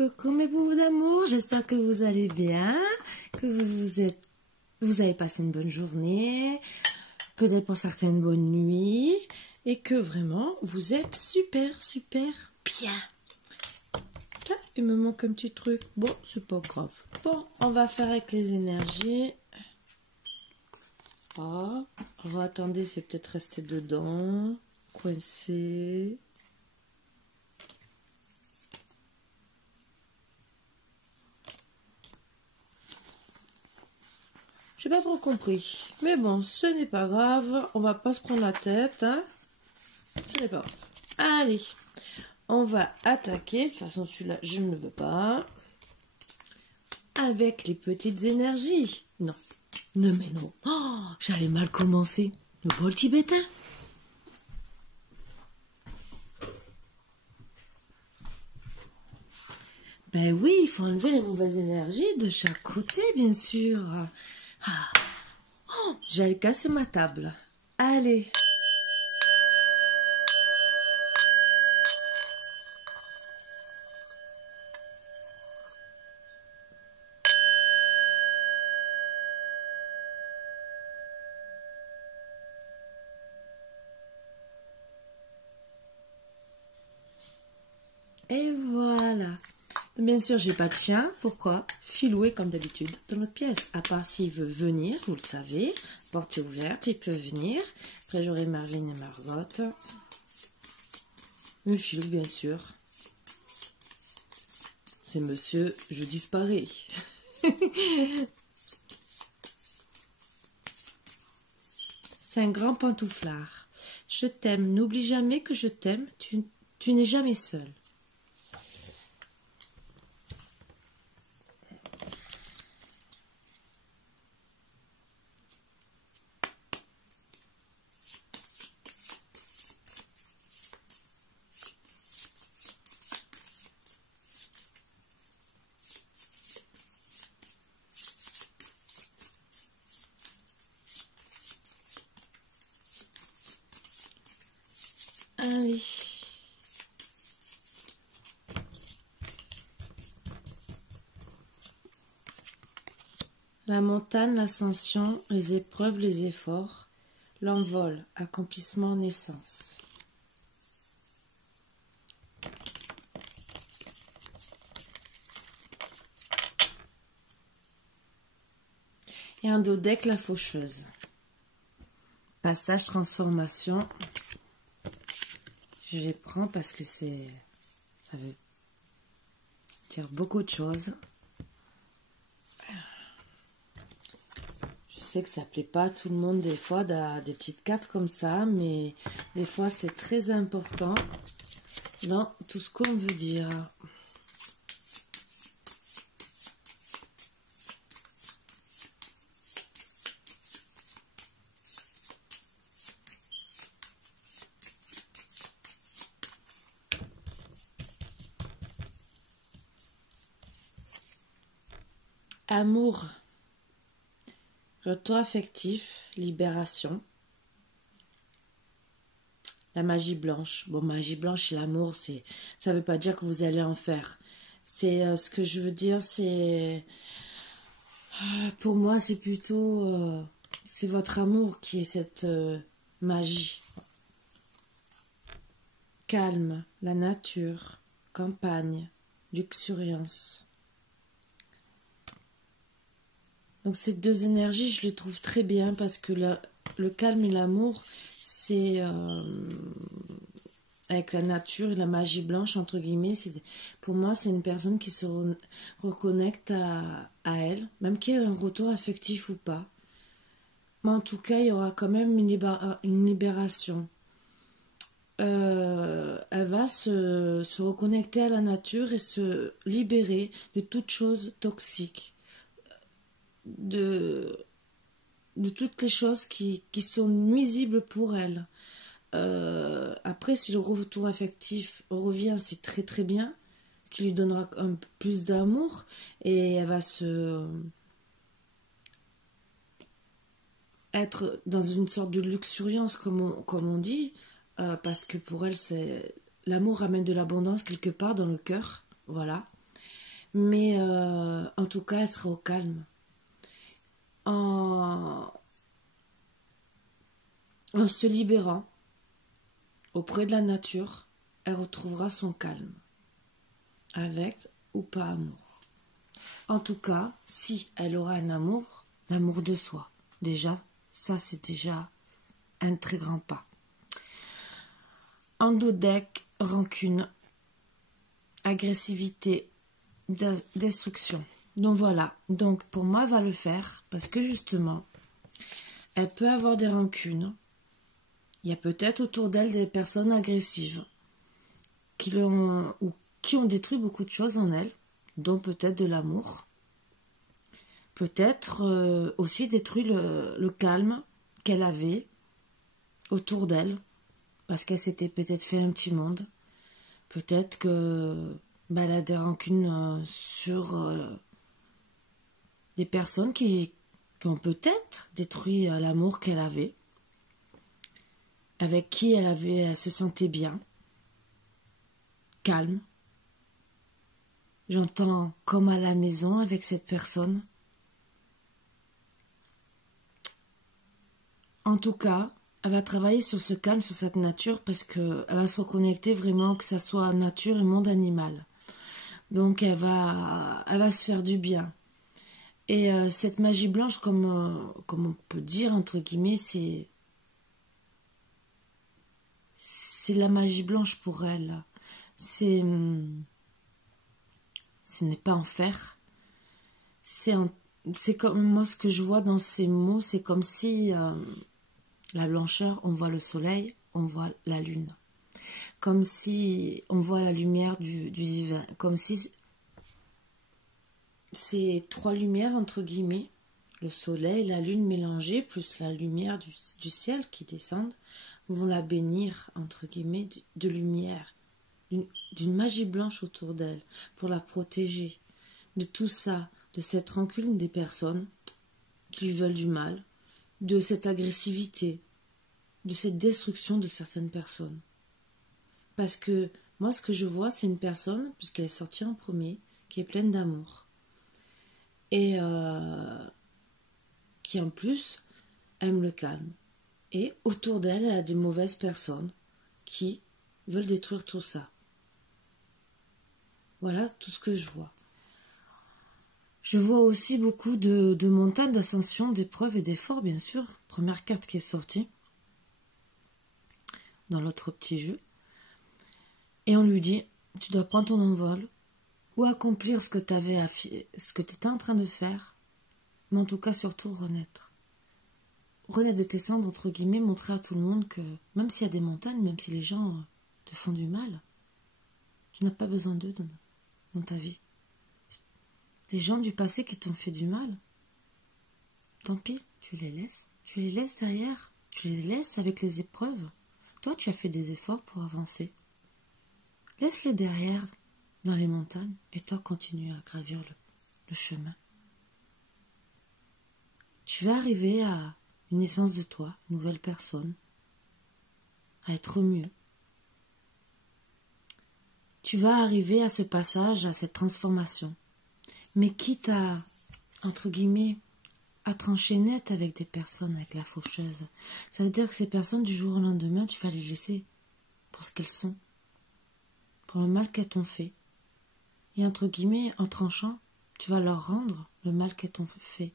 Coucou mes bouts d'amour, j'espère que vous allez bien, que vous avez passé une bonne journée, peut-être pour certaines bonnes nuits, et que vraiment vous êtes super bien. Là, il me manque un petit truc, bon c'est pas grave. Bon, on va faire avec les énergies. Ah, attendez, c'est peut-être resté dedans, coincé. J'ai pas trop compris. Mais bon, ce n'est pas grave. On va pas se prendre la tête. Hein. Ce n'est pas grave. Allez. On va attaquer. De toute façon, celui-là, je ne le veux pas. Avec les petites énergies. Non. Non, mais non. Oh, j'allais mal commencer. Le bol tibétain. Ben oui, il faut enlever les mauvaises énergies de chaque côté, bien sûr. Ah. Oh, j'allais casser ma table. Allez. Et voilà. Bien sûr, j'ai pas de chien. Pourquoi? Filoué comme d'habitude dans notre pièce. À part s'il veut venir, vous le savez. Porte ouverte, il peut venir. Après, j'aurai Marvin et Margot. Le filou, bien sûr. C'est monsieur, je disparais. C'est un grand pantouflard. Je t'aime. N'oublie jamais que je t'aime. Tu n'es jamais seul. Allez. La montagne, l'ascension, les épreuves, les efforts, l'envol, accomplissement, naissance. Et un dodec, la faucheuse. Passage, transformation. Je les prends parce que ça veut dire beaucoup de choses. Je sais que ça plaît pas à tout le monde des fois, des petites cartes comme ça, mais des fois c'est très important dans tout ce qu'on veut dire. Amour, retour affectif, libération, la magie blanche. Bon, magie blanche et l'amour, ça veut pas dire que vous allez en faire. C'est ce que je veux dire, c'est pour moi, c'est plutôt c'est votre amour qui est cette magie. Calme, la nature, campagne, luxuriance. Donc ces deux énergies, je les trouve très bien parce que le calme et l'amour, c'est avec la nature et la magie blanche, entre guillemets, pour moi, c'est une personne qui se reconnecte à elle, même qu'il y ait un retour affectif ou pas. Mais en tout cas, il y aura quand même une libération. Elle va se reconnecter à la nature et se libérer de toute chose toxique. De toutes les choses qui sont nuisibles pour elle. Après, si le retour affectif revient, c'est très bien, ce qui lui donnera un peu plus d'amour et elle va être dans une sorte de luxuriance, comme on dit, parce que pour elle, l'amour ramène de l'abondance quelque part dans le cœur, voilà. Mais en tout cas, elle sera au calme. En se libérant auprès de la nature, elle retrouvera son calme, avec ou pas amour. En tout cas, si elle aura un amour, l'amour de soi, déjà, ça c'est déjà un très grand pas. Endodeck, rancune, agressivité, destruction. Donc voilà, donc pour moi elle va le faire parce que justement, elle peut avoir des rancunes. Il y a peut-être autour d'elle des personnes agressives qui ont détruit beaucoup de choses en elle, dont peut-être de l'amour. Peut-être aussi détruit le calme qu'elle avait autour d'elle, parce qu'elle s'était peut-être fait un petit monde. Peut-être que elle a des rancunes sur des personnes qui ont peut-être détruit l'amour qu'elle avait, avec qui elle se sentait bien, calme. J'entends comme à la maison avec cette personne. En tout cas, elle va travailler sur ce calme, sur cette nature, parce qu'elle va se reconnecter vraiment, que ce soit nature et monde animal. Donc elle va se faire du bien. Et cette magie blanche, comme on peut dire, entre guillemets, c'est la magie blanche pour elle. Ce n'est pas en fer. C'est comme moi, ce que je vois dans ces mots, c'est comme si la blancheur, on voit le soleil, on voit la lune. Comme si on voit la lumière du divin. Comme si ces trois lumières, entre guillemets, le soleil, la lune mélangée, plus la lumière du ciel qui descendent, vont la bénir, entre guillemets, de lumière, d'une magie blanche autour d'elle, pour la protéger de tout ça, de cette rancune des personnes qui lui veulent du mal, de cette agressivité, de cette destruction de certaines personnes. Parce que moi, ce que je vois, c'est une personne, puisqu'elle est sortie en premier, qui est pleine d'amour. Et qui en plus aime le calme. Et autour d'elle, elle a des mauvaises personnes qui veulent détruire tout ça. Voilà tout ce que je vois. Je vois aussi beaucoup de montagnes, d'ascension, d'épreuves et d'efforts, bien sûr. Première carte qui est sortie dans l'autre petit jeu. Et on lui dit, tu dois prendre ton envol ou accomplir ce que tu étais en train de faire, mais en tout cas surtout renaître. Renaître de tes cendres, entre guillemets, montrer à tout le monde que même s'il y a des montagnes, même si les gens te font du mal, tu n'as pas besoin d'eux dans ta vie. Les gens du passé qui t'ont fait du mal, tant pis, tu les laisses. Tu les laisses derrière, tu les laisses avec les épreuves. Toi, tu as fait des efforts pour avancer. Laisse-les derrière, dans les montagnes, et toi, continue à gravir le chemin. Tu vas arriver à une essence de toi, une nouvelle personne, à être mieux. Tu vas arriver à ce passage, à cette transformation. Mais quitte à, entre guillemets, à trancher net avec des personnes, avec la faucheuse, ça veut dire que ces personnes, du jour au lendemain, tu vas les laisser pour ce qu'elles sont, pour le mal qu'elles t'ont fait. Et entre guillemets, en tranchant, tu vas leur rendre le mal qu'elles t'ont fait.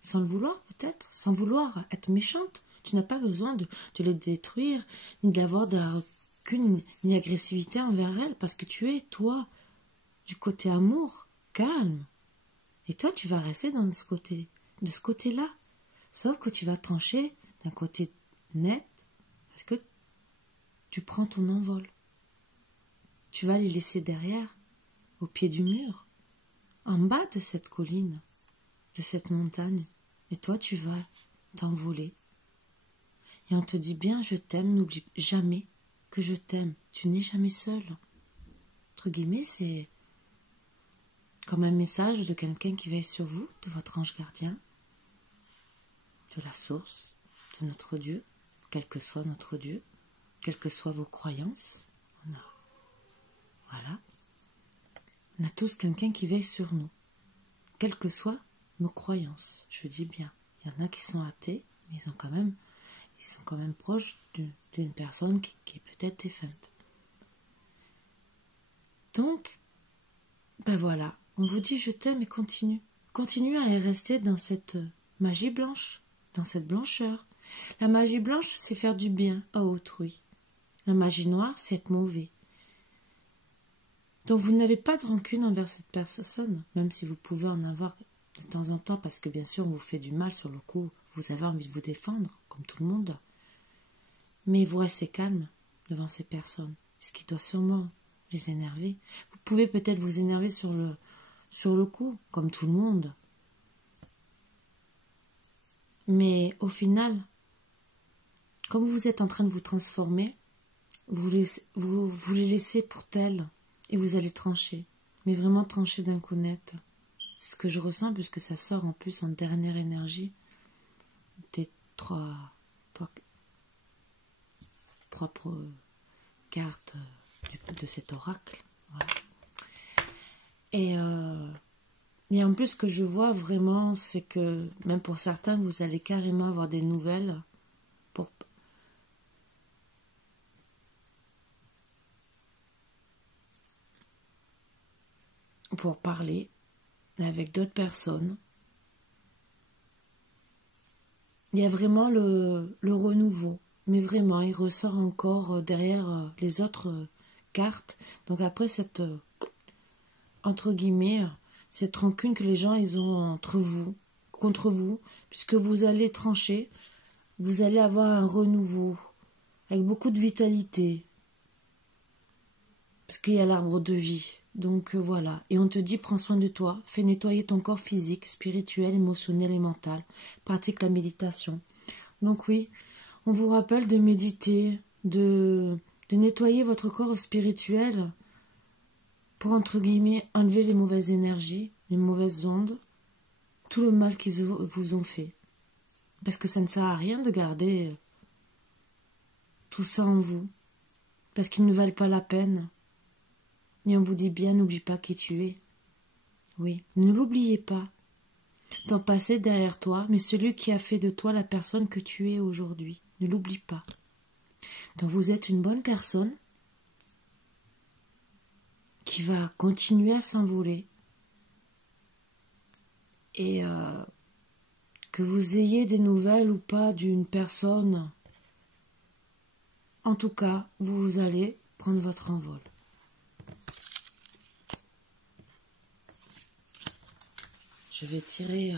Sans le vouloir, peut-être, sans vouloir être méchante. Tu n'as pas besoin de les détruire, ni d'avoir de la rancune, ni agressivité envers elles, parce que tu es, toi, du côté amour, calme. Et toi, tu vas rester de ce côté-là. Sauf que tu vas trancher d'un côté net, parce que tu prends ton envol. Tu vas les laisser derrière, au pied du mur, en bas de cette colline, de cette montagne. Et toi, tu vas t'envoler. Et on te dit bien, je t'aime, n'oublie jamais que je t'aime. Tu n'es jamais seul. Entre guillemets, c'est comme un message de quelqu'un qui veille sur vous, de votre ange gardien, de la source, de notre Dieu, quel que soit notre Dieu, quelles que soient vos croyances. Voilà. On a tous quelqu'un qui veille sur nous, quelles que soient nos croyances. Je dis bien, il y en a qui sont athées, mais ils sont quand même proches d'une personne qui est peut-être défunte. Donc, ben voilà, on vous dit je t'aime et continue. Continue à y rester dans cette magie blanche, dans cette blancheur. La magie blanche, c'est faire du bien à autrui. La magie noire, c'est être mauvais. Donc vous n'avez pas de rancune envers cette personne, même si vous pouvez en avoir de temps en temps, parce que bien sûr on vous fait du mal sur le coup, vous avez envie de vous défendre, comme tout le monde. Mais vous restez calme devant ces personnes, ce qui doit sûrement les énerver. Vous pouvez peut-être vous énerver sur le coup, comme tout le monde. Mais au final, comme vous êtes en train de vous transformer, vous les laissez pour tels et vous allez trancher. Mais vraiment trancher d'un coup net. C'est ce que je ressens puisque ça sort en plus en dernière énergie des trois cartes de cet oracle. Voilà. Et en plus, ce que je vois vraiment, c'est que même pour certains, vous allez carrément avoir des nouvelles pour parler avec d'autres personnes. Il y a vraiment le renouveau. Mais vraiment, il ressort encore derrière les autres cartes. Donc après cette, entre guillemets, cette rancune que les gens ils ont contre vous, puisque vous allez trancher, vous allez avoir un renouveau, avec beaucoup de vitalité. Parce qu'il y a l'arbre de vie. Donc voilà. Et on te dit, prends soin de toi, fais nettoyer ton corps physique, spirituel, émotionnel et mental. Pratique la méditation. Donc oui, on vous rappelle de méditer, de nettoyer votre corps spirituel pour, entre guillemets, enlever les mauvaises énergies, les mauvaises ondes, tout le mal qu'ils vous ont fait. Parce que ça ne sert à rien de garder tout ça en vous. Parce qu'ils ne valent pas la peine. Et on vous dit bien, n'oublie pas qui tu es. Oui, ne l'oubliez pas. Ton passé derrière toi, mais celui qui a fait de toi la personne que tu es aujourd'hui. Ne l'oublie pas. Donc vous êtes une bonne personne qui va continuer à s'envoler. Et que vous ayez des nouvelles ou pas d'une personne, en tout cas, vous allez prendre votre envol. Je vais tirer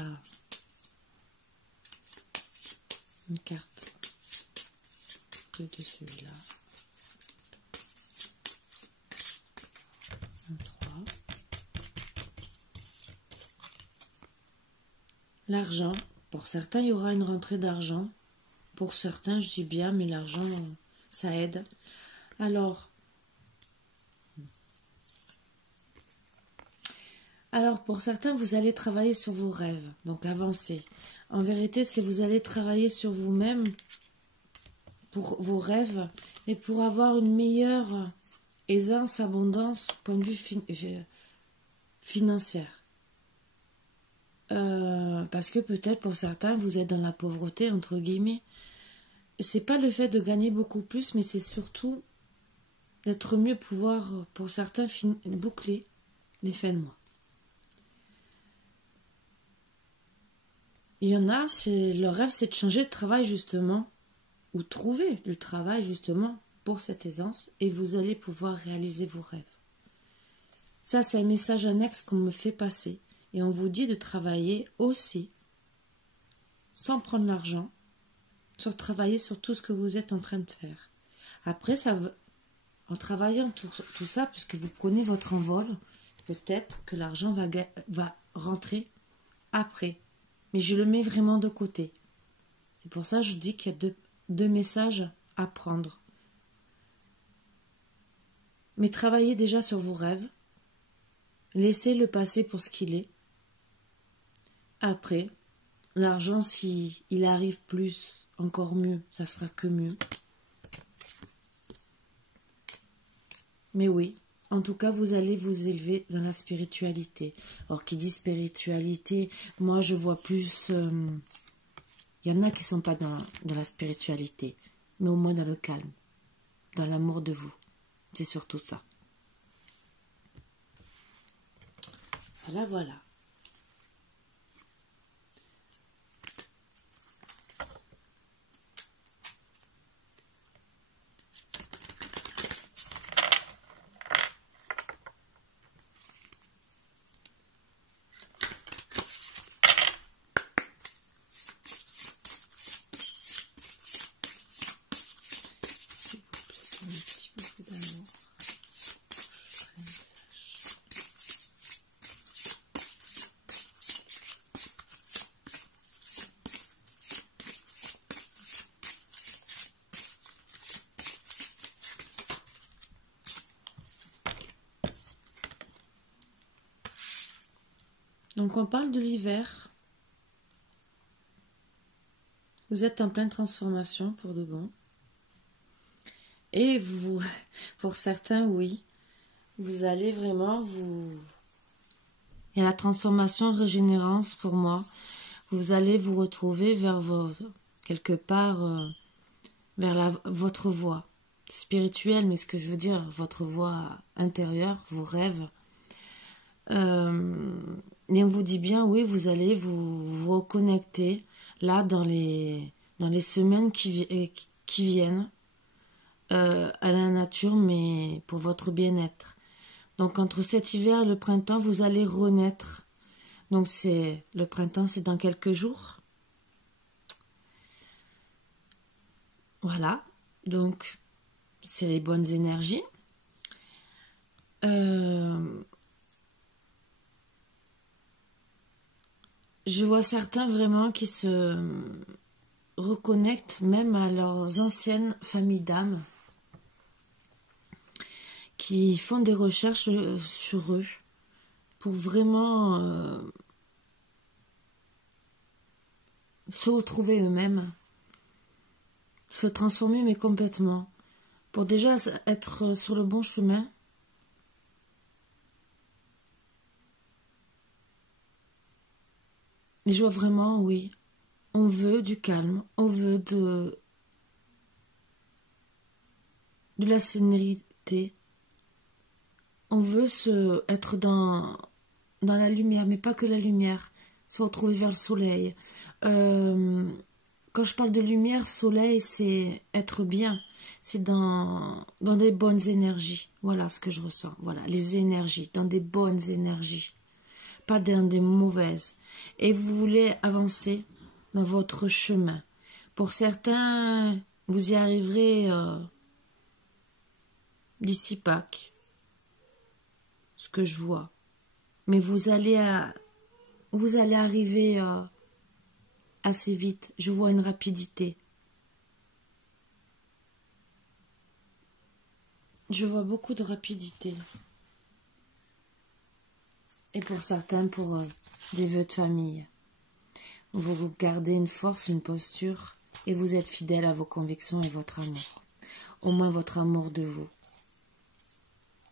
une carte de celui-là. Un 3. L'argent. Pour certains, il y aura une rentrée d'argent. Pour certains, je dis bien, mais l'argent, ça aide. Alors, pour certains, vous allez travailler sur vos rêves, donc avancez. En vérité, c'est vous allez travailler sur vous-même pour vos rêves et pour avoir une meilleure aisance, abondance, point de vue financière. Parce que peut-être pour certains, vous êtes dans la pauvreté, entre guillemets. C'est pas le fait de gagner beaucoup plus, mais c'est surtout d'être mieux pouvoir, pour certains, boucler les fins de mois. Il y en a, leur rêve, c'est de changer de travail, justement, ou trouver du travail, justement, pour cette aisance, et vous allez pouvoir réaliser vos rêves. Ça, c'est un message annexe qu'on me fait passer, et on vous dit de travailler aussi, sans prendre l'argent, sur travailler sur tout ce que vous êtes en train de faire. Après, en travaillant tout ça, puisque vous prenez votre envol, peut-être que l'argent va rentrer après. Mais je le mets vraiment de côté. C'est pour ça que je dis qu'il y a deux messages à prendre. Mais travaillez déjà sur vos rêves. Laissez le passé pour ce qu'il est. Après, l'argent, s'il arrive plus, encore mieux, ça sera que mieux. Mais oui, En tout cas, vous allez vous élever dans la spiritualité. Alors, qui dit spiritualité, moi je vois plus... Il y en a qui ne sont pas dans la spiritualité, mais au moins dans le calme, dans l'amour de vous. C'est surtout ça. Voilà, voilà. S'il vous plaît, un petit peu d'amour. Je ferai un message. Donc on parle de l'hiver. Vous êtes en pleine transformation pour de bon. Et vous, pour certains, oui, vous allez vraiment vous... Il y a la transformation régénérance pour moi. Vous allez vous retrouver vers quelque part, vers votre voie spirituelle, mais ce que je veux dire, votre voie intérieure, vos rêves. Et on vous dit bien, oui, vous allez vous reconnecter là dans les semaines qui viennent à la nature, mais pour votre bien-être. Donc entre cet hiver et le printemps, vous allez renaître. Donc le printemps, c'est dans quelques jours. Voilà, donc c'est les bonnes énergies. Je vois certains vraiment qui se reconnectent même à leurs anciennes familles d'âmes, qui font des recherches sur eux pour vraiment se retrouver eux-mêmes, se transformer mais complètement, pour déjà être sur le bon chemin. Et je vois vraiment, oui, on veut du calme, on veut de la sérénité, on veut être dans la lumière, mais pas que la lumière, se retrouver vers le soleil. Quand je parle de lumière, soleil, c'est être bien, c'est dans des bonnes énergies. Voilà ce que je ressens, voilà, les énergies, dans des bonnes énergies, pas dans des mauvaises. Et vous voulez avancer dans votre chemin. Pour certains, vous y arriverez d'ici Pâques, ce que je vois. Mais vous allez arriver assez vite. Je vois une rapidité. Je vois beaucoup de rapidité. Et pour certains, pour des vœux de famille. Vous gardez une force, une posture, et vous êtes fidèle à vos convictions et votre amour. Au moins votre amour de vous.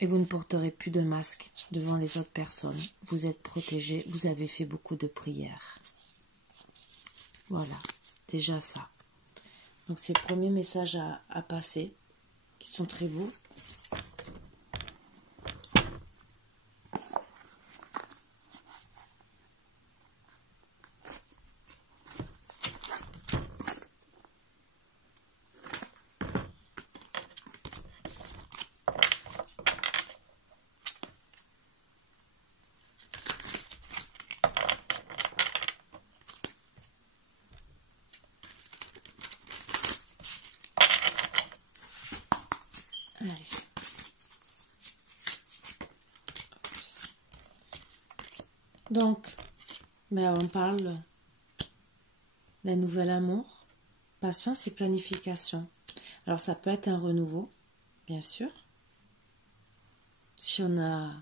Et vous ne porterez plus de masque devant les autres personnes. Vous êtes protégé, vous avez fait beaucoup de prières. Voilà, déjà ça. Donc c'est le premier message à passer, qui sont très beaux. Allez. Donc, on parle d'un nouvel amour, patience et planification. Alors ça peut être un renouveau, bien sûr. Si on a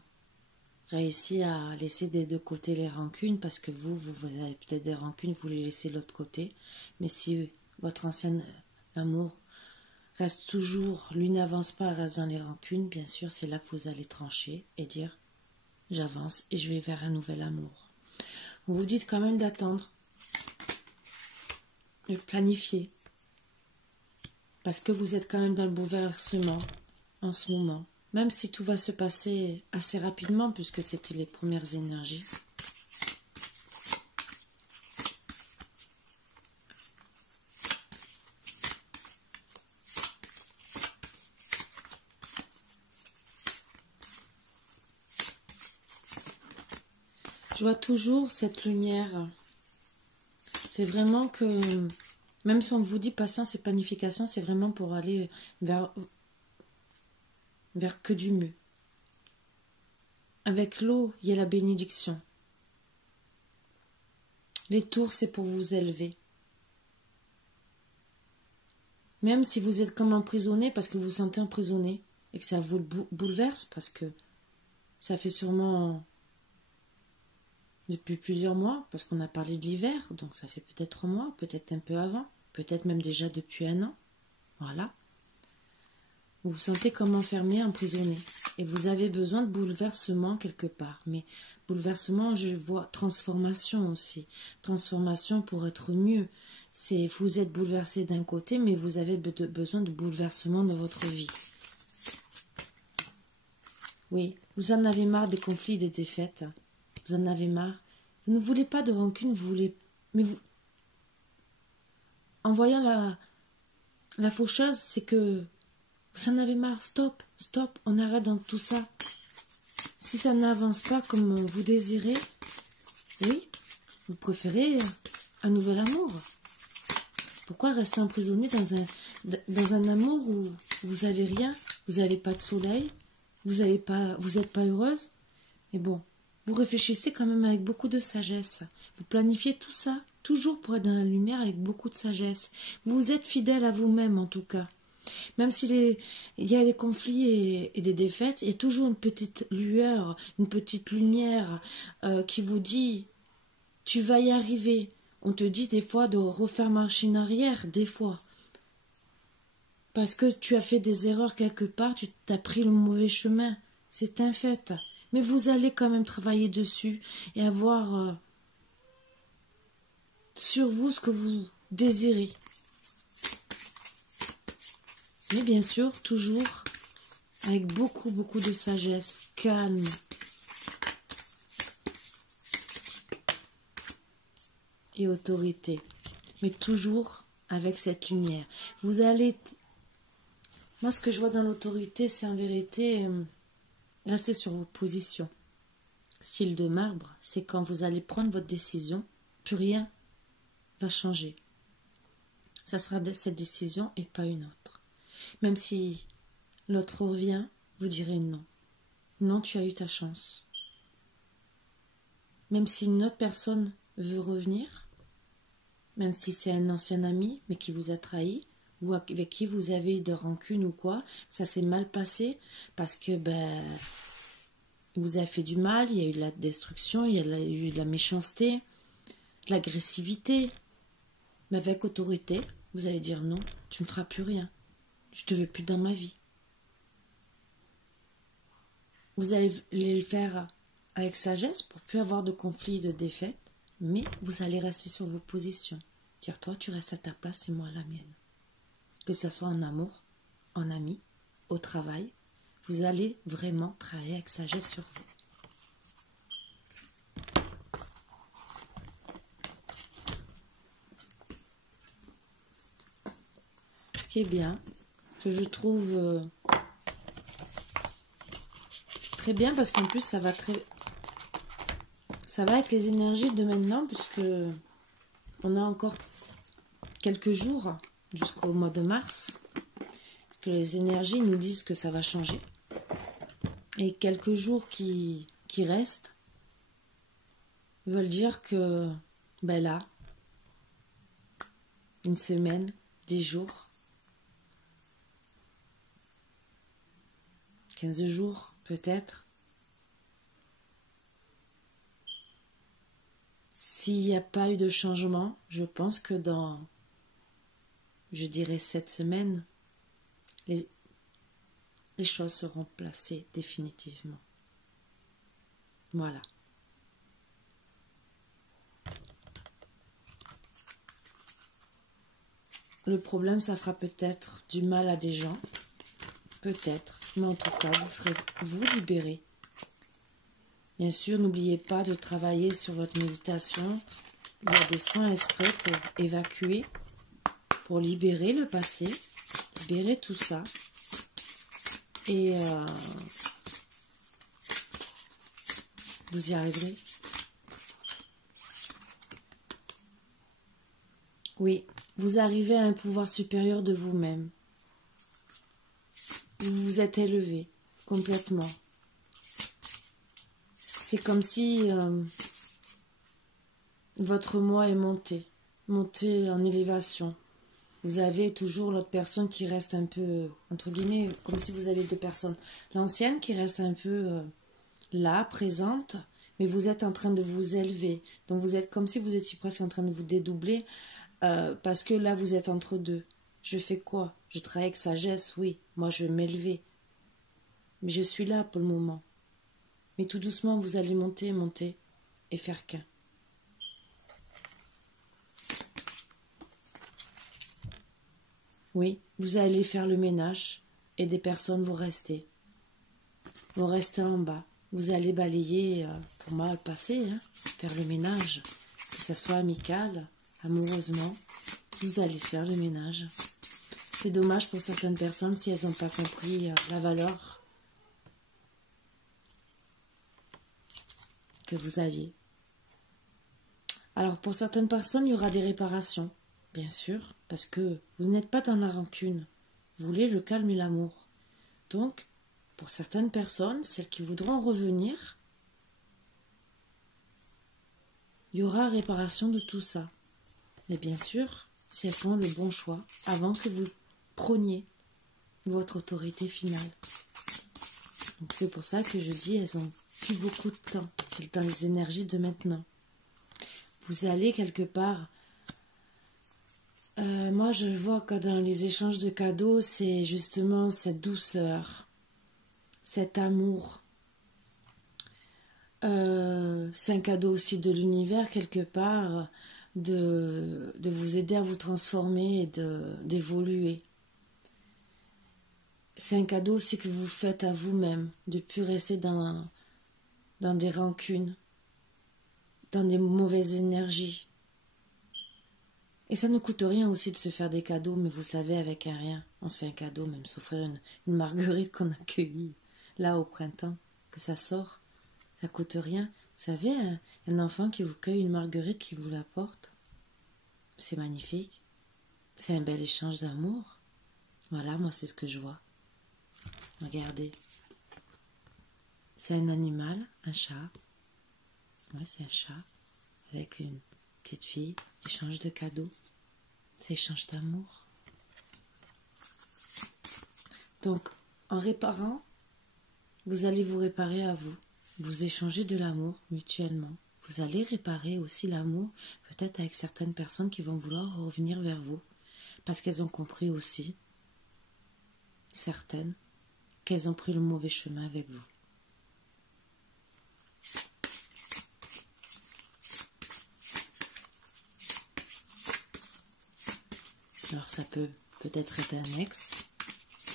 réussi à laisser des deux côtés les rancunes, parce que vous avez peut-être des rancunes, vous les laissez de l'autre côté. Mais si votre ancien amour reste toujours, lui n'avance pas, reste dans les rancunes, bien sûr, c'est là que vous allez trancher et dire j'avance et je vais vers un nouvel amour. Vous vous dites quand même d'attendre, de planifier, parce que vous êtes quand même dans le bouleversement en ce moment, même si tout va se passer assez rapidement puisque c'était les premières énergies. Je vois toujours cette lumière. C'est vraiment que, même si on vous dit patience et planification, c'est vraiment pour aller vers que du mieux. Avec l'eau, il y a la bénédiction. Les tours, c'est pour vous élever. Même si vous êtes comme emprisonné, parce que vous vous sentez emprisonné, et que ça vous bouleverse, parce que ça fait sûrement depuis plusieurs mois, parce qu'on a parlé de l'hiver, donc ça fait peut-être 3 mois, peut-être un peu avant, peut-être même déjà depuis 1 an. Voilà. Vous vous sentez comme enfermé, emprisonné. Et vous avez besoin de bouleversement quelque part. Mais bouleversement, je vois transformation aussi. Transformation pour être mieux. C'est vous êtes bouleversé d'un côté, mais vous avez besoin de bouleversement dans votre vie. Oui, vous en avez marre des conflits, des défaites. Vous en avez marre. Vous ne voulez pas de rancune, vous voulez... Mais vous... En voyant la faucheuse, c'est que vous en avez marre. Stop, stop, on arrête dans tout ça. Si ça n'avance pas comme vous désirez, oui, vous préférez un nouvel amour. Pourquoi rester emprisonné dans un amour où vous n'avez rien, vous n'avez pas de soleil, vous n'êtes pas heureuse? Mais bon, vous réfléchissez quand même avec beaucoup de sagesse. Vous planifiez tout ça, toujours pour être dans la lumière avec beaucoup de sagesse. Vous êtes fidèle à vous-même en tout cas. Même s'il y a des conflits et des défaites, il y a toujours une petite lueur, une petite lumière qui vous dit « tu vas y arriver ». On te dit des fois de refaire machine arrière, des fois. Parce que tu as fait des erreurs quelque part, tu t'as pris le mauvais chemin. C'est un fait. Mais vous allez quand même travailler dessus et avoir sur vous ce que vous désirez. Mais bien sûr, toujours avec beaucoup, beaucoup de sagesse, calme. Et autorité. Mais toujours avec cette lumière. Vous allez... Moi, ce que je vois dans l'autorité, c'est en vérité rester sur vos positions. Style de marbre, c'est quand vous allez prendre votre décision, plus rien va changer. Ça sera cette décision et pas une autre. Même si l'autre revient, vous direz non. Non, tu as eu ta chance. Même si une autre personne veut revenir, même si c'est un ancien ami, mais qui vous a trahi, ou avec qui vous avez eu de rancune ou quoi, ça s'est mal passé, parce que, il vous a fait du mal, il y a eu de la destruction, il y a eu de la méchanceté, de l'agressivité. Mais avec autorité, vous allez dire non, tu ne me feras plus rien. Je te veux plus dans ma vie. Vous allez le faire avec sagesse pour plus avoir de conflits, de défaites, mais vous allez rester sur vos positions. Dire toi, tu restes à ta place et moi à la mienne. Que ce soit en amour, en ami, au travail, vous allez vraiment travailler avec sagesse sur vous. Ce qui est bien, que je trouve très bien, parce qu'en plus ça va avec les énergies de maintenant, puisque on a encore quelques jours jusqu'au mois de mars, que les énergies nous disent que ça va changer. Et quelques jours qui restent veulent dire que, là, une semaine, 10 jours, 15 jours peut-être, s'il n'y a pas eu de changement, je pense que dans, je dirais 7 semaines, les choses seront placées définitivement. Voilà. Le problème, ça fera peut-être du mal à des gens. Peut-être. Mais en tout cas, vous serez vous libérés. Bien sûr, n'oubliez pas de travailler sur votre méditation. Il y a des soins esprits pour évacuer, pour libérer le passé, libérer tout ça. Et vous y arriverez. Oui, vous arrivez à un pouvoir supérieur de vous-même. Vous vous êtes élevé complètement. C'est comme si votre moi est monté en élévation. Vous avez toujours l'autre personne qui reste un peu, entre guillemets, comme si vous avez deux personnes. L'ancienne qui reste un peu là, présente, mais vous êtes en train de vous élever. Donc vous êtes comme si vous étiez presque en train de vous dédoubler, parce que là vous êtes entre deux. Je fais quoi? Je travaille avec sagesse, oui. Moi je vais m'élever. Mais je suis là pour le moment. Mais tout doucement vous allez monter et faire qu'un. Oui, vous allez faire le ménage et des personnes vont rester. Vont rester en bas. Vous allez balayer pour mal passer, hein, faire le ménage. Que ce soit amical, amoureusement, vous allez faire le ménage. C'est dommage pour certaines personnes si elles n'ont pas compris la valeur que vous aviez. Alors pour certaines personnes, il y aura des réparations. Bien sûr, parce que vous n'êtes pas dans la rancune. Vous voulez le calme et l'amour. Donc, pour certaines personnes, celles qui voudront revenir, il y aura réparation de tout ça. Mais bien sûr, si elles font le bon choix, avant que vous preniez votre autorité finale. Donc c'est pour ça que je dis, elles ont plus beaucoup de temps. C'est dans les énergies de maintenant. Vous allez quelque part... moi, je vois que dans les échanges de cadeaux, c'est justement cette douceur, cet amour. C'est un cadeau aussi de l'univers, quelque part, de vous aider à vous transformer et d'évoluer. C'est un cadeau aussi que vous faites à vous-même, de ne plus rester dans des rancunes, dans des mauvaises énergies. Et ça ne coûte rien aussi de se faire des cadeaux, mais vous savez, avec un rien, on se fait un cadeau, même s'offrir une marguerite qu'on a cueillie là au printemps, que ça sort, ça coûte rien. Vous savez, un enfant qui vous cueille une marguerite, qui vous l'apporte, c'est magnifique. C'est un bel échange d'amour. Voilà, moi c'est ce que je vois. Regardez. C'est un animal, un chat. Ouais, c'est un chat avec une petite fille, échange de cadeaux. C'est échange d'amour. Donc, en réparant, vous allez vous réparer à vous. Vous échangez de l'amour mutuellement. Vous allez réparer aussi l'amour, peut-être avec certaines personnes qui vont vouloir revenir vers vous. Parce qu'elles ont compris aussi, certaines, qu'elles ont pris le mauvais chemin avec vous. Alors ça peut être un ex,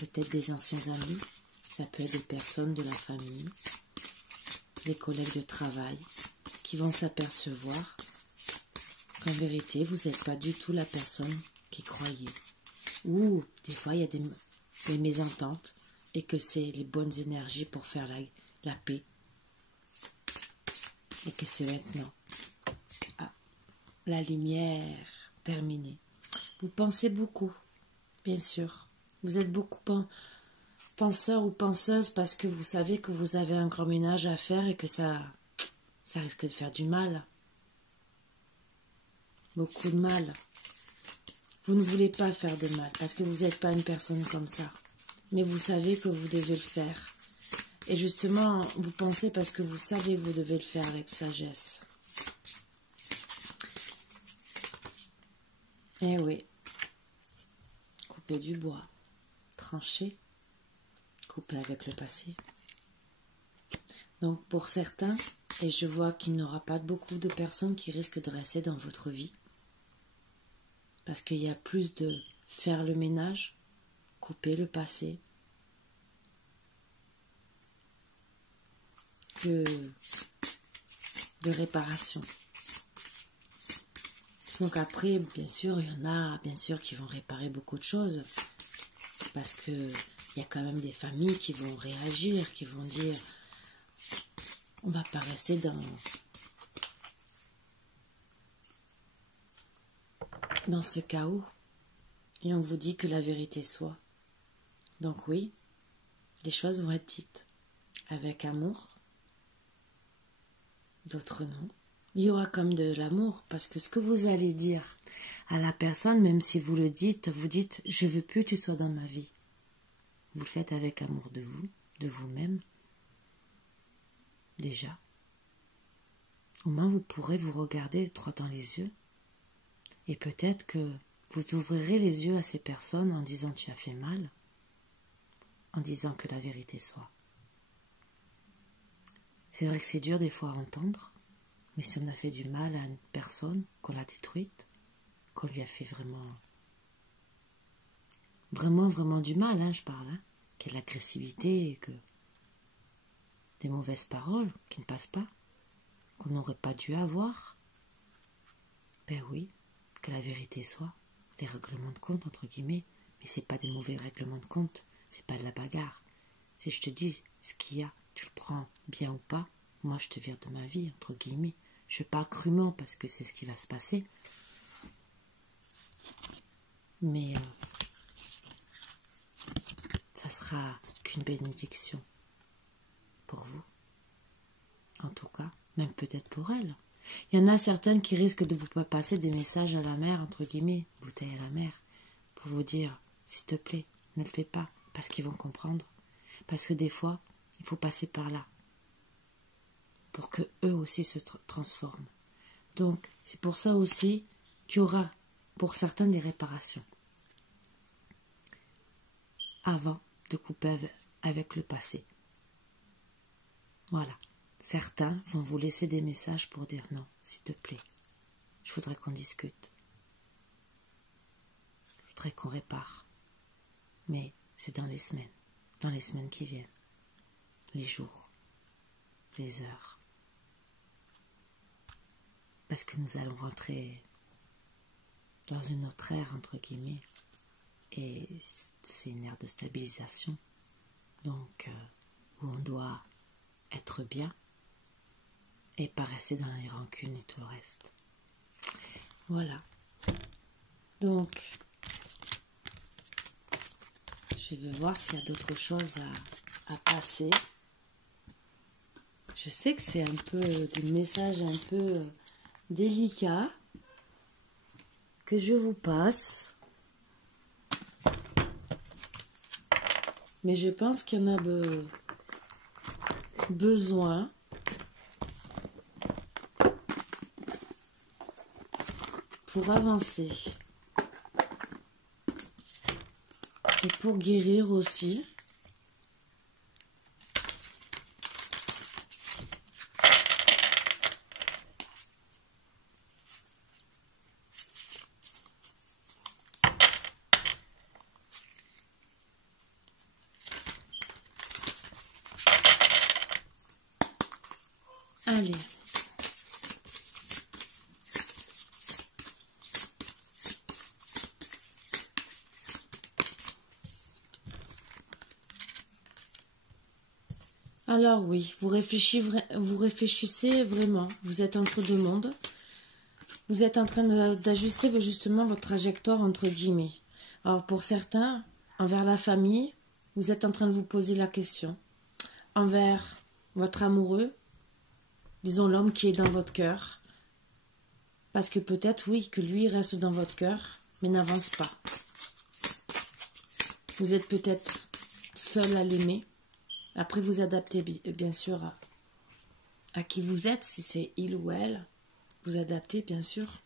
peut-être des anciens amis, ça peut être des personnes de la famille, des collègues de travail, qui vont s'apercevoir qu'en vérité, vous n'êtes pas du tout la personne qui croyait. Ou des fois, il y a des mésententes et que c'est les bonnes énergies pour faire la paix. Et que c'est maintenant. Ah, la lumière terminée. Vous pensez beaucoup, bien sûr. Vous êtes beaucoup penseur ou penseuse parce que vous savez que vous avez un grand ménage à faire et que ça risque de faire du mal. Beaucoup de mal. Vous ne voulez pas faire de mal parce que vous n'êtes pas une personne comme ça. Mais vous savez que vous devez le faire. Et justement, vous pensez parce que vous savez que vous devez le faire avec sagesse. Eh oui. Couper du bois. trancher, couper avec le passé. Donc pour certains, et je vois qu'il n'y aura pas beaucoup de personnes qui risquent de rester dans votre vie, parce qu'il y a plus de faire le ménage, couper le passé, que de réparation. Donc après, bien sûr, il y en a bien sûr qui vont réparer beaucoup de choses, parce que il y a quand même des familles qui vont réagir, qui vont dire on va pas rester dans ce chaos, et on vous dit que la vérité soit. Donc oui, des choses vont être dites avec amour, d'autres non. Il y aura comme de l'amour, parce que ce que vous allez dire à la personne, même si vous le dites, vous dites « je veux plus que tu sois dans ma vie ». Vous le faites avec amour de vous, de vous-même, déjà. Au moins vous pourrez vous regarder droit dans les yeux, et peut-être que vous ouvrirez les yeux à ces personnes en disant « tu as fait mal », en disant que la vérité soit. C'est vrai que c'est dur des fois à entendre, mais si on a fait du mal à une personne, qu'on l'a détruite, qu'on lui a fait vraiment du mal, je parle, qu'il y a de l'agressivité et que des mauvaises paroles qui ne passent pas, qu'on n'aurait pas dû avoir, ben oui, que la vérité soit, les règlements de compte, entre guillemets, mais c'est pas des mauvais règlements de compte, c'est pas de la bagarre. Si je te dis ce qu'il y a, tu le prends bien ou pas, moi je te vire de ma vie, entre guillemets. Je parle crûment parce que c'est ce qui va se passer. Mais ça sera qu'une bénédiction pour vous. En tout cas, même peut-être pour elle. Il y en a certaines qui risquent de vous passer des messages à la mère, entre guillemets, bouteille à la mère, pour vous dire, s'il te plaît, ne le fais pas, parce qu'ils vont comprendre. Parce que des fois, il faut passer par là, pour que eux aussi se transforment. Donc, c'est pour ça aussi qu'il y aura, pour certains, des réparations. Avant de couper avec le passé. Voilà. Certains vont vous laisser des messages pour dire non, s'il te plaît. Je voudrais qu'on discute. Je voudrais qu'on répare. Mais c'est dans les semaines qui viennent. Les jours, les heures. Parce que nous allons rentrer dans une autre ère, entre guillemets. Et c'est une ère de stabilisation. Donc, où on doit être bien et pas rester dans les rancunes et tout le reste. Voilà. Donc, je vais voir s'il y a d'autres choses à passer. Je sais que c'est un peu des messages un peu délicats que je vous passe. Mais je pense qu'il y en a besoin. Pour avancer. Et pour guérir aussi. Allez. Alors oui, vous réfléchissez vraiment. Vous êtes entre deux mondes. Vous êtes en train d'ajuster justement votre trajectoire entre guillemets. Alors pour certains, envers la famille, vous êtes en train de vous poser la question. Envers votre amoureux, disons l'homme qui est dans votre cœur. Parce que peut-être, oui, que lui reste dans votre cœur, mais n'avance pas. Vous êtes peut-être seul à l'aimer. Après, vous adaptez bien sûr à qui vous êtes, si c'est il ou elle. Vous adaptez, bien sûr.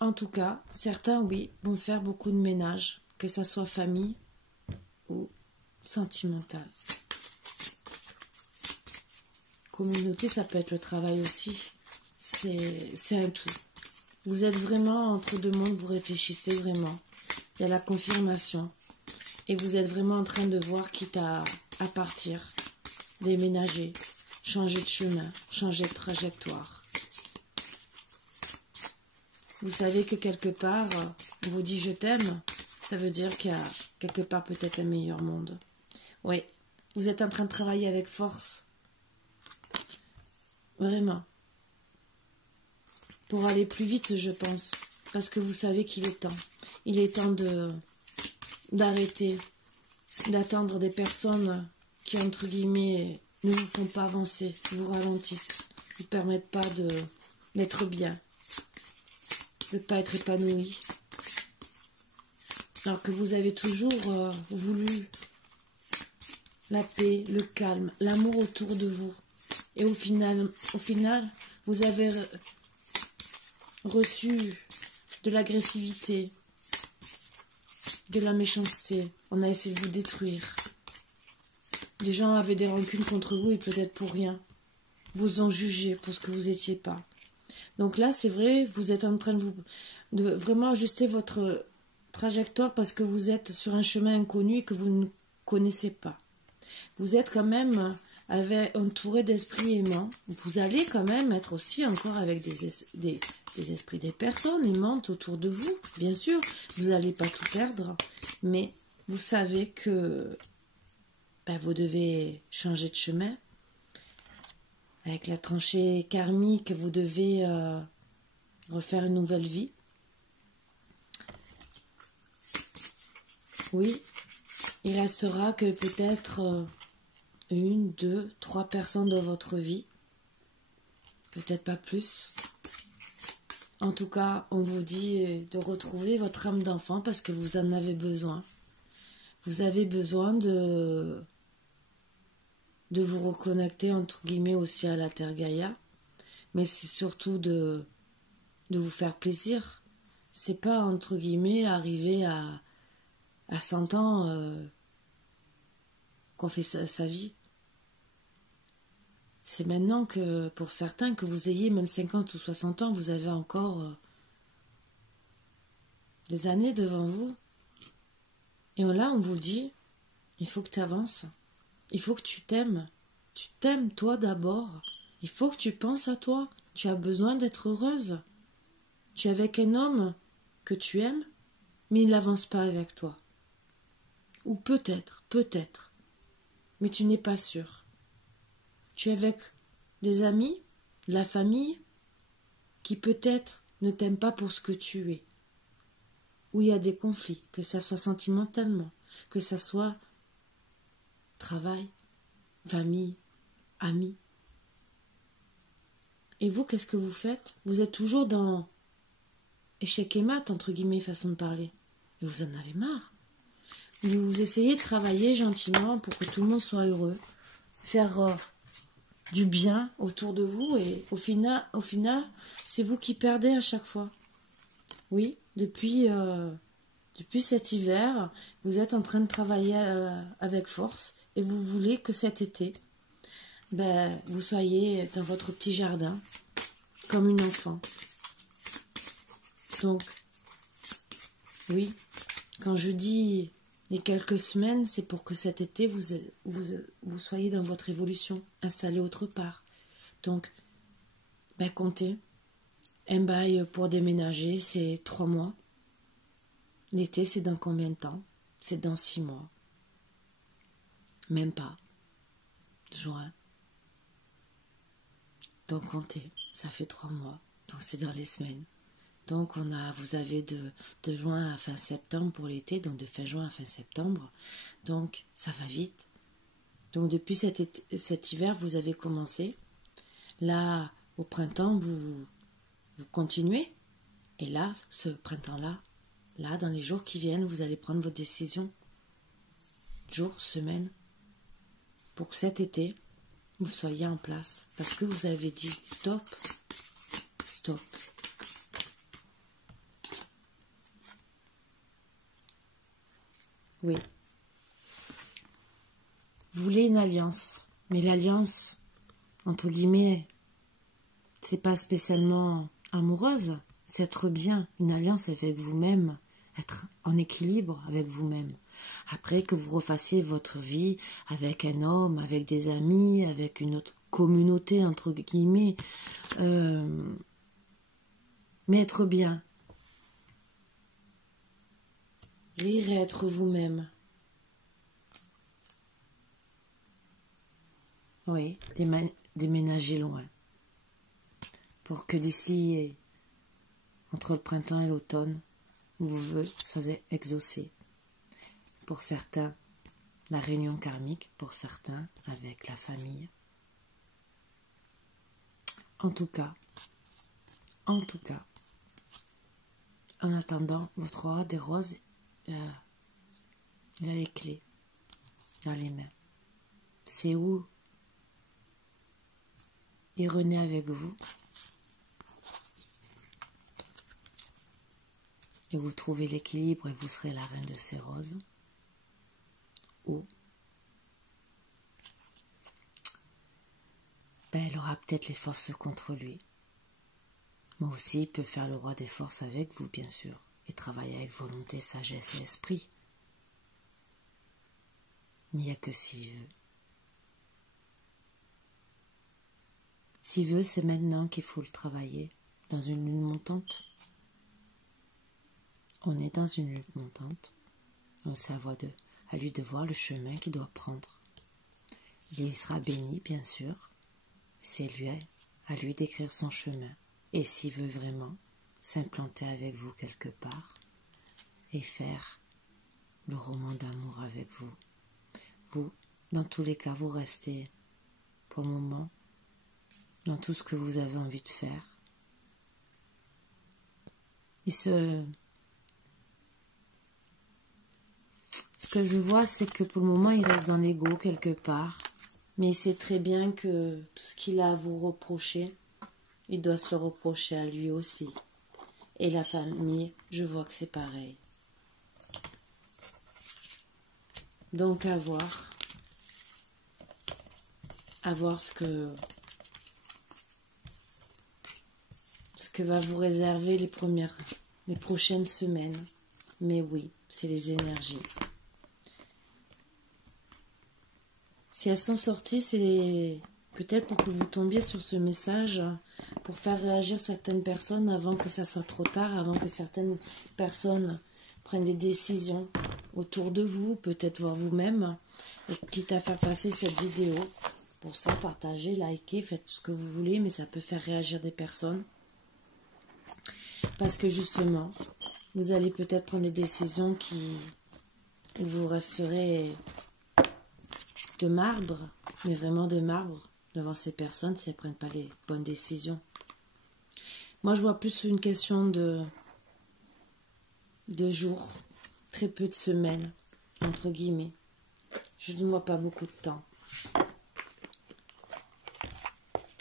En tout cas, certains, oui, vont faire beaucoup de ménage, que ça soit famille, ou sentimental. Communauté, ça peut être le travail aussi. C'est un tout. Vous êtes vraiment entre deux mondes, vous réfléchissez vraiment. Il y a la confirmation. Et vous êtes vraiment en train de voir quitte à partir, déménager, changer de chemin, changer de trajectoire. Vous savez que quelque part, on vous dit je t'aime, ça veut dire qu'il y a quelque part peut-être un meilleur monde. Oui, vous êtes en train de travailler avec force. Vraiment. Pour aller plus vite, je pense. Parce que vous savez qu'il est temps. Il est temps d'arrêter, d'attendre des personnes qui, entre guillemets, ne vous font pas avancer, vous ralentissent, ne vous permettent pas d'être bien, de ne pas être épanoui. Alors que vous avez toujours voulu la paix, le calme, l'amour autour de vous. Et au final, vous avez reçu de l'agressivité, de la méchanceté. On a essayé de vous détruire. Les gens avaient des rancunes contre vous et peut-être pour rien. Vous ont jugé pour ce que vous n'étiez pas. Donc là, c'est vrai, vous êtes en train de vraiment ajuster votre trajectoire parce que vous êtes sur un chemin inconnu et que vous ne connaissez pas. Vous êtes quand même entouré d'esprits aimants. Vous allez quand même être aussi encore avec des esprits, des personnes aimantes autour de vous. Bien sûr, vous n'allez pas tout perdre, mais vous savez que vous devez changer de chemin. Avec la tranchée karmique, vous devez refaire une nouvelle vie. Oui, il restera que peut-être 1, 2, 3 personnes dans votre vie. Peut-être pas plus. En tout cas, on vous dit de retrouver votre âme d'enfant parce que vous en avez besoin. Vous avez besoin de vous reconnecter, entre guillemets, aussi à la Terre Gaïa. Mais c'est surtout de vous faire plaisir. C'est pas, entre guillemets, arriver à 100 ans qu'on fait sa vie. C'est maintenant que, pour certains, que vous ayez même 50 ou 60 ans, vous avez encore des années devant vous. Et là, on vous dit, il faut que tu avances. Il faut que tu t'aimes. Tu t'aimes toi d'abord. Il faut que tu penses à toi. Tu as besoin d'être heureuse. Tu es avec un homme que tu aimes, mais il n'avance pas avec toi. Ou peut-être, mais tu n'es pas sûr. Tu es avec des amis, la famille, qui peut-être ne t'aiment pas pour ce que tu es. Où il y a des conflits, que ça soit sentimentalement, que ça soit travail, famille, amis. Et vous, qu'est-ce que vous faites? Vous êtes toujours dans échec et mat, entre guillemets, façon de parler. Et vous en avez marre. Vous essayez de travailler gentiment pour que tout le monde soit heureux, faire du bien autour de vous, et au final, c'est vous qui perdez à chaque fois. Oui, depuis cet hiver, vous êtes en train de travailler avec force, et vous voulez que cet été, vous soyez dans votre petit jardin, comme une enfant. Donc, oui, quand je dis les quelques semaines, c'est pour que cet été, vous soyez dans votre évolution, installé autre part. Donc, comptez. Un bail pour déménager, c'est 3 mois. L'été, c'est dans combien de temps? C'est dans 6 mois. Même pas. Juin. Donc, comptez. Ça fait 3 mois. Donc, c'est dans les semaines. Donc, vous avez de juin à fin septembre pour l'été, donc de fin juin à fin septembre. Donc, ça va vite. Donc, depuis cet hiver, vous avez commencé. Là, au printemps, vous continuez. Et là, ce printemps-là, dans les jours qui viennent, vous allez prendre votre décision. Jours, semaines. Pour que cet été, vous soyez en place. Parce que vous avez dit stop. Stop. Oui. Vous voulez une alliance. Mais l'alliance, entre guillemets, c'est pas spécialement amoureuse. C'est être bien. Une alliance avec vous-même. Être en équilibre avec vous-même. Après que vous refassiez votre vie avec un homme, avec des amis, avec une autre communauté, entre guillemets. Mais être bien. Rire et être vous-même. Oui, déménager loin. Pour que d'ici, entre le printemps et l'automne, vos vœux soient exaucés. Pour certains, la réunion karmique, pour certains, avec la famille. En tout cas, en attendant, votre roi des roses, il a les clés dans les mains. C'est où il renaît avec vous. Et vous trouvez l'équilibre et vous serez la reine de ces roses. Ou elle aura peut-être les forces contre lui. Mais aussi, il peut faire le roi des forces avec vous, bien sûr, et travailler avec volonté, sagesse et esprit. Mais il n'y a que s'il veut. S'il veut, c'est maintenant qu'il faut le travailler, dans une lune montante. On est dans une lune montante, donc c'est à lui de voir le chemin qu'il doit prendre. Il sera béni, bien sûr, c'est à lui d'écrire son chemin. Et s'il veut vraiment s'implanter avec vous quelque part et faire le roman d'amour avec vous, dans tous les cas, vous restez pour le moment dans tout ce que vous avez envie de faire. Ce que je vois, c'est que pour le moment, il reste dans l'ego quelque part. Mais il sait très bien que tout ce qu'il a à vous reprocher, il doit se le reprocher à lui aussi. Et la famille, je vois que c'est pareil. Donc à voir ce que va vous réserver les prochaines semaines. Mais oui, c'est les énergies. Si elles sont sorties, c'est peut-être pour que vous tombiez sur ce message, pour faire réagir certaines personnes avant que ça soit trop tard, avant que certaines personnes prennent des décisions autour de vous, peut-être voir vous-même, et quitte à faire passer cette vidéo. Pour ça, partagez, likez, faites ce que vous voulez, mais ça peut faire réagir des personnes. Parce que justement, vous allez peut-être prendre des décisions où vous resterez de marbre, mais vraiment de marbre, devant ces personnes si elles ne prennent pas les bonnes décisions. Moi, je vois plus une question de jours, très peu de semaines, entre guillemets. Je ne vois pas beaucoup de temps.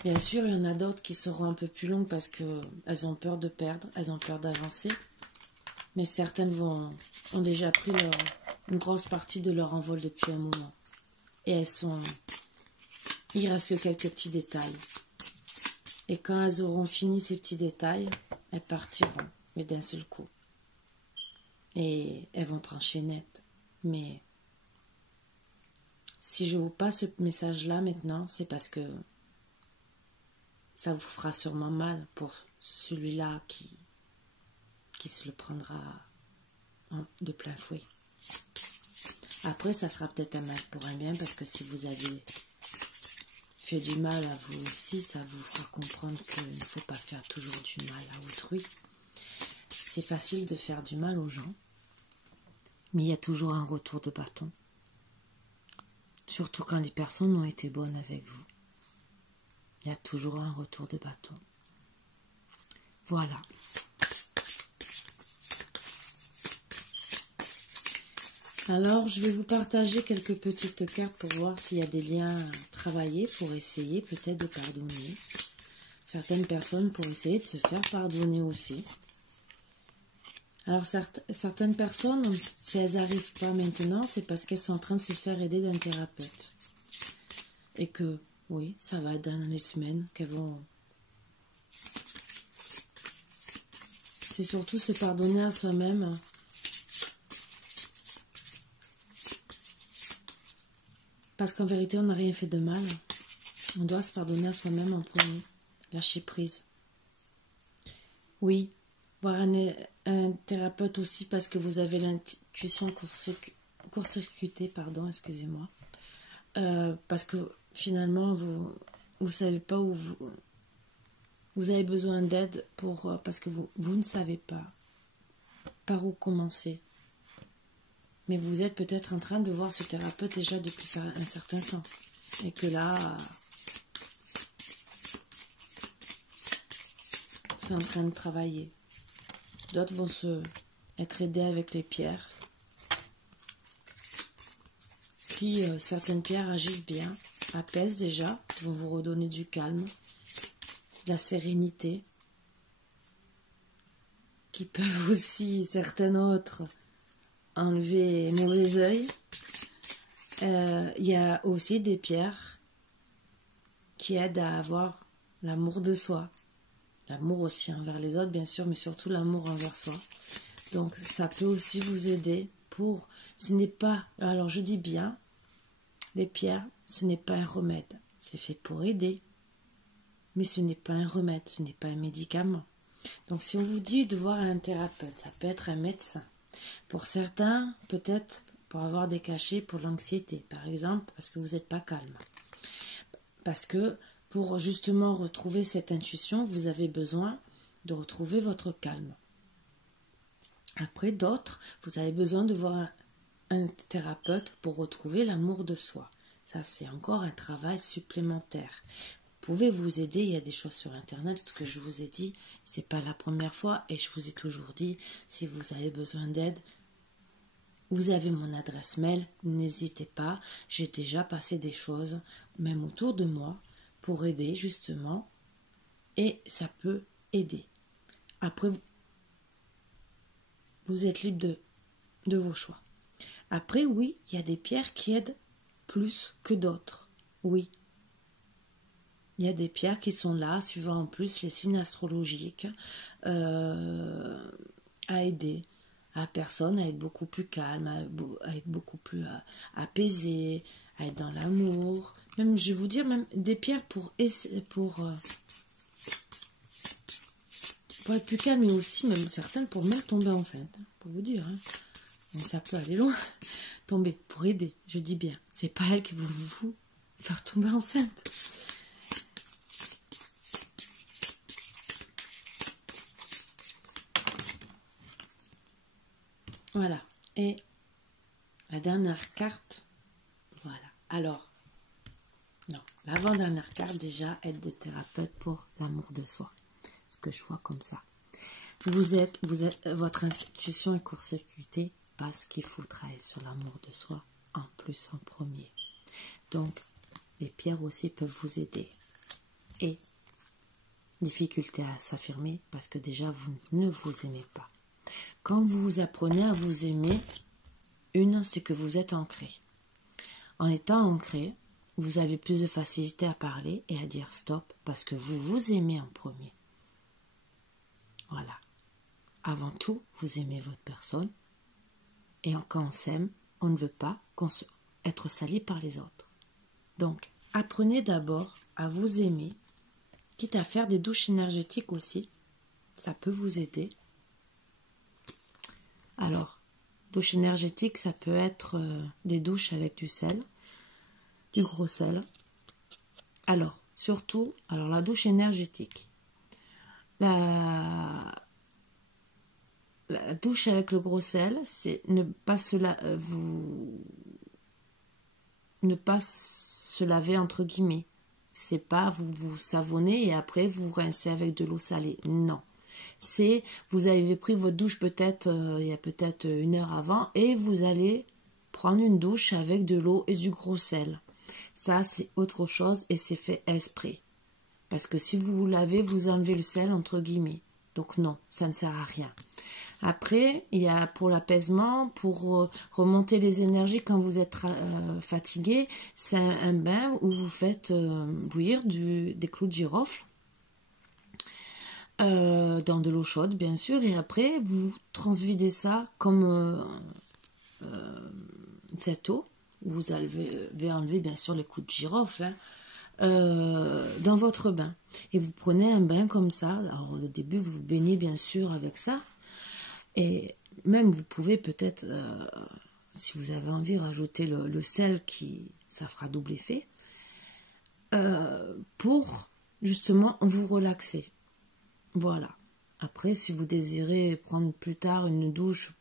Bien sûr, il y en a d'autres qui seront un peu plus longues parce qu'elles ont peur de perdre, elles ont peur d'avancer. Mais certaines ont déjà pris une grosse partie de leur envol depuis un moment. Et il reste que quelques petits détails. Et quand elles auront fini ces petits détails, elles partiront, mais d'un seul coup. Et elles vont trancher net. Mais si je vous passe ce message-là maintenant, c'est parce que ça vous fera sûrement mal pour celui-là qui se le prendra de plein fouet. Après, ça sera peut-être un mal pour un bien, parce que si vous avez fait du mal à vous aussi, ça vous fera comprendre qu'il ne faut pas faire toujours du mal à autrui. C'est facile de faire du mal aux gens, mais il y a toujours un retour de bâton. Surtout quand les personnes ont été bonnes avec vous. Il y a toujours un retour de bâton. Voilà. Alors, je vais vous partager quelques petites cartes pour voir s'il y a des liens à travailler pour essayer peut-être de pardonner. Certaines personnes pour essayer de se faire pardonner aussi. Alors certaines personnes, si elles n'arrivent pas maintenant, c'est parce qu'elles sont en train de se faire aider d'un thérapeute. Et que, oui, ça va être dans les semaines qu'elles vont... C'est surtout se pardonner à soi-même. Parce qu'en vérité, on n'a rien fait de mal. On doit se pardonner à soi-même en premier. Lâcher prise. Oui, voir un thérapeute aussi parce que vous avez l'intuition court-circuitée, pardon, excusez-moi. Parce que finalement, vous ne savez pas où vous avez besoin d'aide parce que vous ne savez pas par où commencer. Mais vous êtes peut-être en train de voir ce thérapeute déjà depuis un certain temps. Et que là, c'est en train de travailler. D'autres vont être aidés avec les pierres. Puis certaines pierres agissent bien, apaisent déjà, vont vous redonner du calme, de la sérénité. Qui peuvent aussi, certaines autres, enlever mauvais œil. Il y a aussi des pierres qui aident à avoir l'amour de soi. L'amour aussi envers les autres, bien sûr, mais surtout l'amour envers soi. Donc, ça peut aussi vous aider pour... Ce n'est pas... Alors, je dis bien, les pierres, ce n'est pas un remède. C'est fait pour aider. Mais ce n'est pas un remède, ce n'est pas un médicament. Donc, si on vous dit de voir un thérapeute, ça peut être un médecin. Pour certains, peut-être pour avoir des cachets pour l'anxiété, par exemple, parce que vous n'êtes pas calme. Parce que pour justement retrouver cette intuition, vous avez besoin de retrouver votre calme. Après, d'autres, vous avez besoin de voir un thérapeute pour retrouver l'amour de soi. Ça, c'est encore un travail supplémentaire. Vous pouvez vous aider, il y a des choses sur Internet, ce que je vous ai dit, c'est pas la première fois, et je vous ai toujours dit, si vous avez besoin d'aide, vous avez mon adresse mail, n'hésitez pas, j'ai déjà passé des choses, même autour de moi, pour aider justement, et ça peut aider. Après, vous êtes libre de vos choix. Après, oui, il y a des pierres qui aident plus que d'autres, oui. Il y a des pierres qui sont là, suivant en plus les signes astrologiques, à aider à personne à être beaucoup plus calme, à être beaucoup plus apaisé, à être dans l'amour. Même, je vais vous dire, même des pierres pour être plus calme, mais aussi même certaines pour même tomber enceinte, pour vous dire. Hein. Donc ça peut aller loin. Tomber pour aider, je dis bien. C'est pas elle qui va vous faire tomber enceinte. Voilà. Et la dernière carte, voilà. Alors, non, l'avant-dernière carte déjà, aide de thérapeute pour l'amour de soi. Ce que je vois comme ça. Votre institution est court-circuitée parce qu'il faut travailler sur l'amour de soi en plus en premier. Donc, les pierres aussi peuvent vous aider. Et difficulté à s'affirmer parce que déjà vous ne vous aimez pas. Quand vous apprenez à vous aimer, c'est que vous êtes ancré. En étant ancré, vous avez plus de facilité à parler et à dire stop parce que vous vous aimez en premier. Voilà. Avant tout, vous aimez votre personne. Et quand on s'aime, on ne veut pas être sali par les autres. Donc, apprenez d'abord à vous aimer, quitte à faire des douches énergétiques aussi. Ça peut vous aider. Alors, douche énergétique, ça peut être des douches avec du sel, du gros sel. Alors, surtout, la douche énergétique. La douche avec le gros sel, c'est ne pas se laver entre guillemets. C'est pas vous savonnez et après vous rincez avec de l'eau salée. Non. C'est, vous avez pris votre douche peut-être, il y a peut-être 1 heure avant, et vous allez prendre une douche avec de l'eau et du gros sel. Ça, c'est autre chose et c'est fait exprès. Parce que si vous vous lavez, vous enlevez le sel, entre guillemets. Donc non, ça ne sert à rien. Après, il y a pour l'apaisement, pour remonter les énergies quand vous êtes fatigué, c'est un bain où vous faites bouillir des clous de girofle dans de l'eau chaude, bien sûr, et après, vous transvidez ça comme cette eau. Vous allez enlever, bien sûr, les clous de girofle, hein, dans votre bain. Et vous prenez un bain comme ça. Alors, au début, vous vous baignez, bien sûr, avec ça. Et même, vous pouvez peut-être, si vous avez envie, rajouter le sel, ça fera double effet, pour, justement, vous relaxer. Voilà. Après, si vous désirez prendre plus tard une douche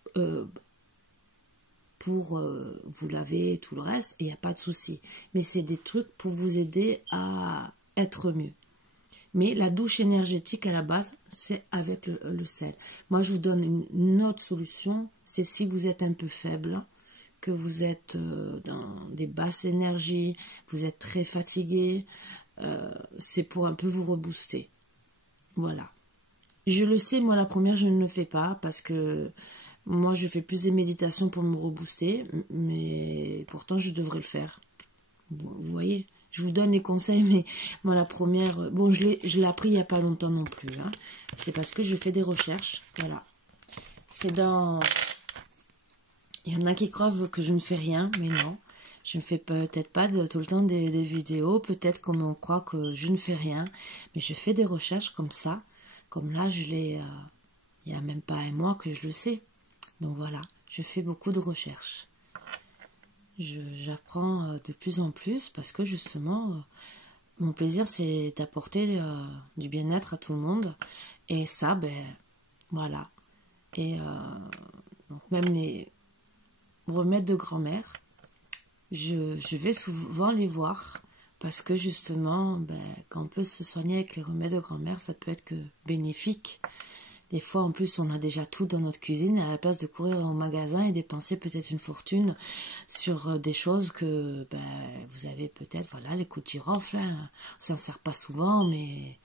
pour vous laver et tout le reste, il n'y a pas de souci. Mais c'est des trucs pour vous aider à être mieux. Mais la douche énergétique à la base, c'est avec le sel. Moi, je vous donne une autre solution. C'est si vous êtes un peu faible, que vous êtes dans des basses énergies, vous êtes très fatigué, c'est pour un peu vous rebooster. Voilà. Je le sais, moi la première, je ne le fais pas parce que moi, je fais plus des méditations pour me rebooster, mais pourtant, je devrais le faire. Vous voyez, je vous donne les conseils, mais moi, la première... Bon, je l'ai appris il n'y a pas longtemps non plus. Hein. C'est parce que je fais des recherches. Voilà. C'est dans... Il y en a qui croient que je ne fais rien, mais non. Je ne fais peut-être pas tout le temps des vidéos. Peut-être qu'on on croit que je ne fais rien. Mais je fais des recherches comme ça. Comme là, je l'ai... il n'y a même pas un mois que je le sais. Donc voilà, je fais beaucoup de recherches. J'apprends de plus en plus parce que justement, mon plaisir c'est d'apporter du bien-être à tout le monde. Et ça, ben voilà. Et donc même les remèdes de grand-mère, je vais souvent les voir parce que justement, ben, quand on peut se soigner avec les remèdes de grand-mère, ça peut être que bénéfique. Des fois, en plus, on a déjà tout dans notre cuisine à la place de courir au magasin et dépenser peut-être une fortune sur des choses que vous avez peut-être, voilà, les coups de girofle, hein. On s'en sert pas souvent, mais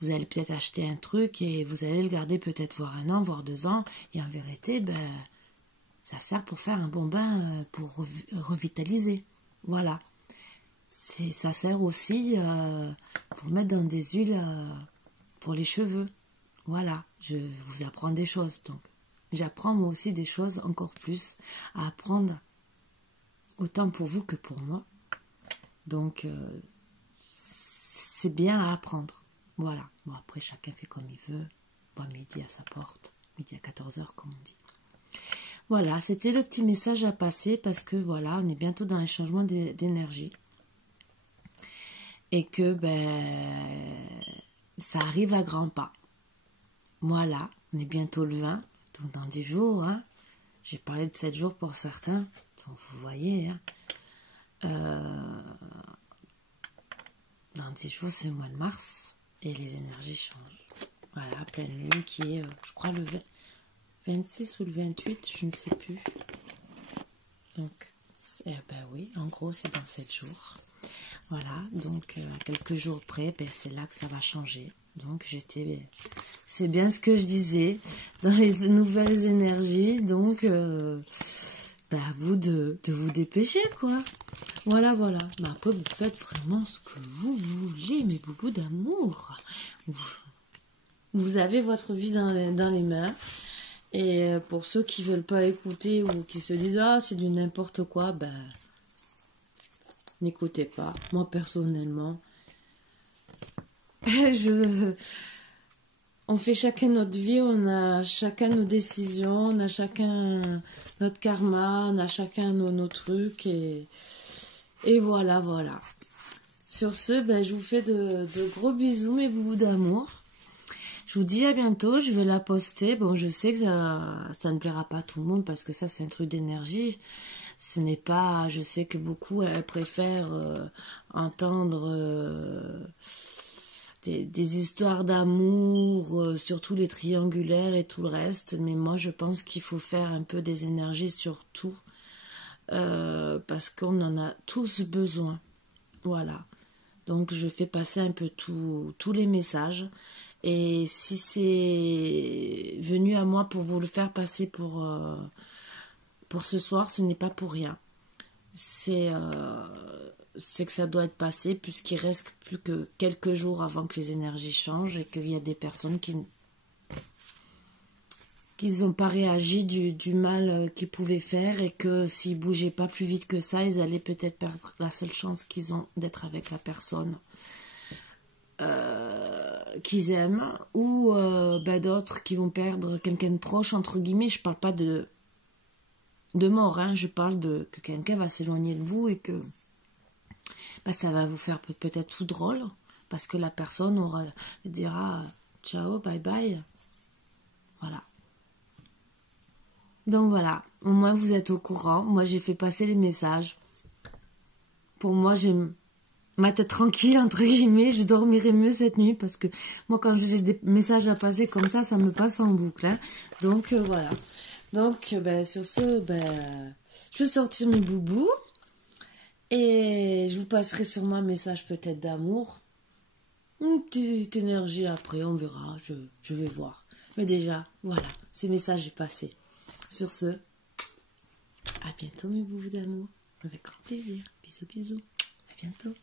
vous allez peut-être acheter un truc et vous allez le garder peut-être voire 1 an, voire 2 ans. Et en vérité, ça sert pour faire un bon bain, pour revitaliser. Voilà. Ça sert aussi pour mettre dans des huiles pour les cheveux. Voilà, je vous apprends des choses, donc j'apprends moi aussi des choses encore plus à apprendre, autant pour vous que pour moi. Donc, c'est bien à apprendre. Voilà, bon après chacun fait comme il veut. Bon, midi à sa porte, midi à 14h comme on dit. Voilà, c'était le petit message à passer parce que voilà, on est bientôt dans un changement d'énergie. Et que, ça arrive à grands pas. Voilà, on est bientôt le 20, donc dans 10 jours, hein. J'ai parlé de 7 jours pour certains, donc vous voyez, hein. Dans 10 jours, c'est le mois de mars, et les énergies changent. Voilà, pleine lune qui est, je crois, le 26 ou le 28, je ne sais plus. Donc, oui, en gros, c'est dans 7 jours. Voilà, donc à quelques jours près, c'est là que ça va changer. Donc c'est bien ce que je disais, dans les nouvelles énergies, donc à vous de vous dépêcher, quoi. Voilà. Mais après, vous faites vraiment ce que vous voulez, mais beaucoup d'amour. Vous avez votre vie dans les mains. Et pour ceux qui veulent pas écouter ou qui se disent « Ah, c'est du n'importe quoi », n'écoutez pas. Moi, personnellement, on fait chacun notre vie, on a chacun nos décisions, on a chacun notre karma, on a chacun nos trucs et voilà. Sur ce, je vous fais de gros bisous, mes boubous d'amour. Je vous dis à bientôt, je vais la poster. Bon, je sais que ça ne plaira pas à tout le monde parce que ça, c'est un truc d'énergie. Ce n'est pas... Je sais que beaucoup préfèrent entendre... Des histoires d'amour, surtout les triangulaires et tout le reste. Mais moi, je pense qu'il faut faire un peu des énergies sur tout. Parce qu'on en a tous besoin. Voilà. Donc, je fais passer un peu tous les messages. Et si c'est venu à moi pour vous le faire passer pour ce soir, ce n'est pas pour rien. C'est que ça doit être passé puisqu'il reste plus que quelques jours avant que les énergies changent et qu'il y a des personnes qui n'ont pas réagi du mal qu'ils pouvaient faire et que s'ils bougeaient pas plus vite que ça, ils allaient peut-être perdre la seule chance qu'ils ont d'être avec la personne qu'ils aiment ou d'autres qui vont perdre quelqu'un de proche, entre guillemets. Je parle pas de mort, hein, je parle de que quelqu'un va s'éloigner de vous et que ça va vous faire peut-être tout drôle parce que la personne dira ciao, bye bye. Voilà. Donc voilà, au moins vous êtes au courant. Moi j'ai fait passer les messages. Pour moi j'ai ma tête tranquille entre guillemets, je dormirai mieux cette nuit parce que moi quand j'ai des messages à passer comme ça me passe en boucle. Hein. Donc voilà. Donc sur ce, je vais sortir mes boubous et je vous passerai sûrement un message peut-être d'amour. Une petite énergie après, on verra, je vais voir. Mais déjà, voilà, ce message est passé. Sur ce, à bientôt mes boubous d'amour. Avec grand plaisir. Bisous, bisous. À bientôt.